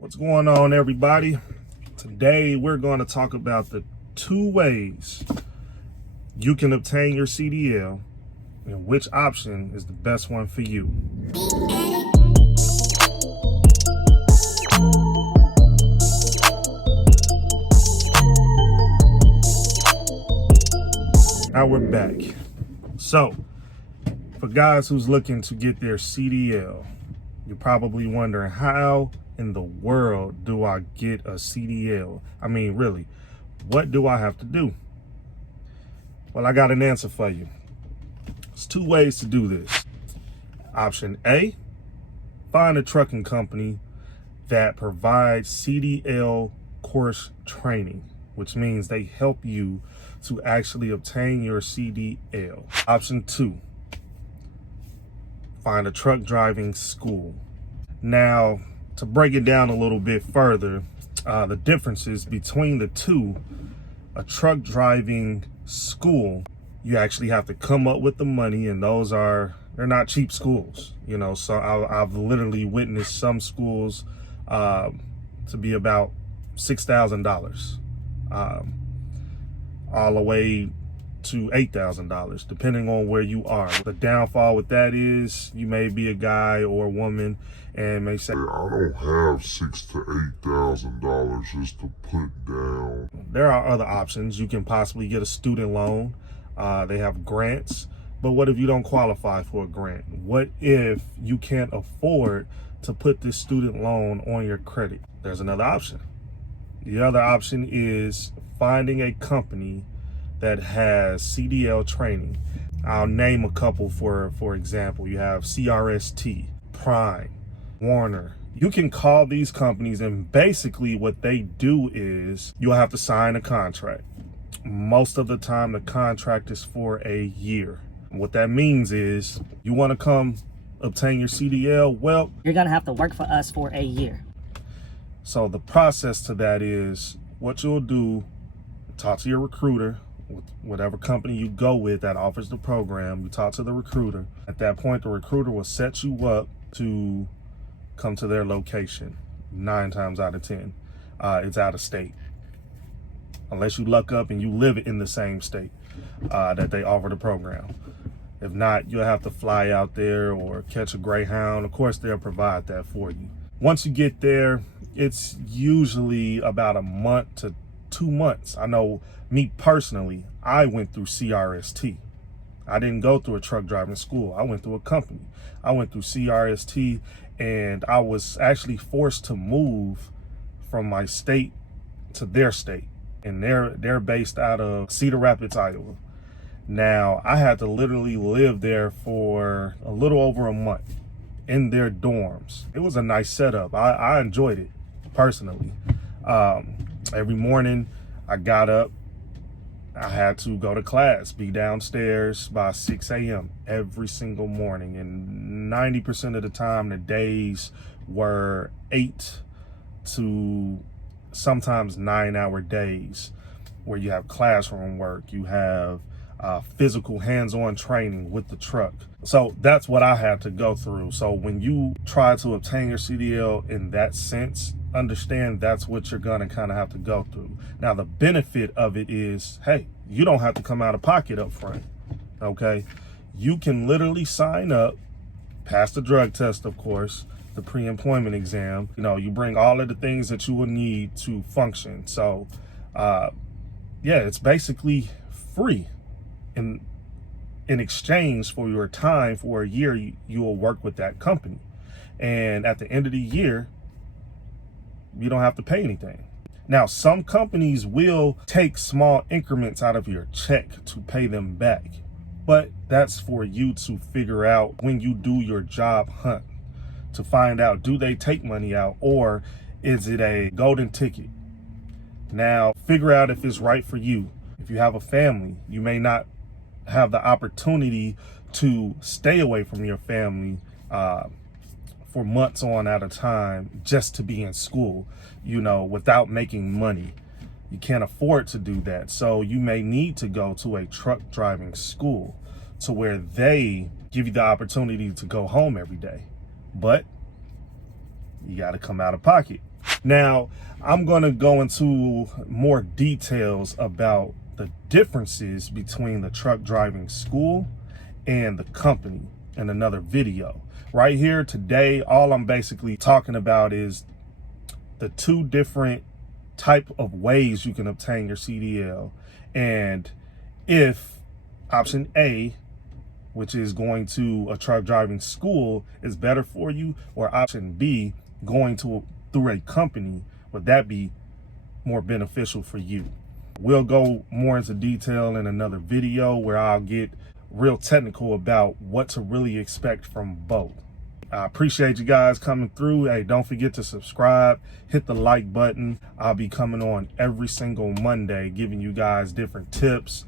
What's going on, everybody? Today we're going to talk about the 2 ways you can obtain your CDL and which option is the best one for you. Now we're back. So, for guys who's looking to get their CDL, you're probably wondering, how in the world do I get a CDL? I mean, really, what do I have to do? Well, I got an answer for you. There's 2 ways to do this. Option A, find a trucking company that provides CDL course training, which means they help you to actually obtain your CDL. Option 2, find a truck driving school. Now, to break it down a little bit further, the differences between the 2, a truck driving school, you actually have to come up with the money, and they're not cheap schools, so I've literally witnessed some schools to be about $6,000, all the way to $8,000, depending on where you are. The downfall with that is you may be a guy or a woman and may say, I don't have $6,000 to $8,000 just to put down. There are other options. You can possibly get a student loan. They have grants. But what if you don't qualify for a grant? What if you can't afford to put this student loan on your credit? There's another option. The other option is finding a company that has CDL training. I'll name a couple for example. You have CRST, Prime, Warner. You can call these companies, and basically what they do is you'll have to sign a contract. Most of the time the contract is for a year. What that means is you want to come obtain your CDL, well, you're gonna have to work for us for a year. So the process to that is what you'll do, talk to your recruiter, whatever company you go with that offers the program. You talk to the recruiter. At that point, the recruiter will set you up to come to their location. 9 times out of 10, it's out of state, unless you luck up and you live in the same state that they offer the program. If not, you'll have to fly out there or catch a Greyhound. Of course, they'll provide that for you. Once you get there, it's usually about a month to 2 months. I know me personally, I went through CRST. I didn't go through a truck driving school. I went through a company. I went through CRST, and I was actually forced to move from my state to their state. And they're based out of Cedar Rapids, Iowa. Now, I had to literally live there for a little over a month in their dorms. It was a nice setup. I enjoyed it personally. Every morning I got up, I had to go to class, be downstairs by 6 a.m. every single morning. And 90% of the time, the days were 8 to sometimes 9-hour days where you have classroom work, you have physical hands-on training with the truck. So that's what I had to go through. So when you try to obtain your CDL in that sense, understand that's what you're gonna kind of have to go through. Now, the benefit of it is, hey, you don't have to come out of pocket up front, okay? You can literally sign up, pass the drug test, of course, the pre-employment exam. You bring all of the things that you will need to function. So, yeah, it's basically free. In exchange for your time for a year, you will work with that company. And at the end of the year, you don't have to pay anything. Now, some companies will take small increments out of your check to pay them back, but that's for you to figure out when you do your job hunt, to find out, do they take money out, or is it a golden ticket? Now, figure out if it's right for you. If you have a family, you may not have the opportunity to stay away from your family for months on at a time just to be in school, without making money. You can't afford to do that. So you may need to go to a truck driving school to where they give you the opportunity to go home every day. But you got to come out of pocket. Now, I'm going to go into more details about the differences between the truck driving school and the company in another video. Right here today, all I'm basically talking about is the two different type of ways you can obtain your CDL, and if option A, which is going to a truck driving school, is better for you, or option B, going through a company, would that be more beneficial for you? We'll go more into detail in another video where I'll get real technical about what to really expect from both. I appreciate you guys coming through. Hey, don't forget to subscribe, hit the like button. I'll be coming on every single Monday, giving you guys different tips,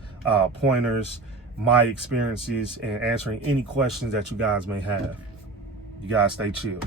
pointers, my experiences, and answering any questions that you guys may have. You guys stay chill.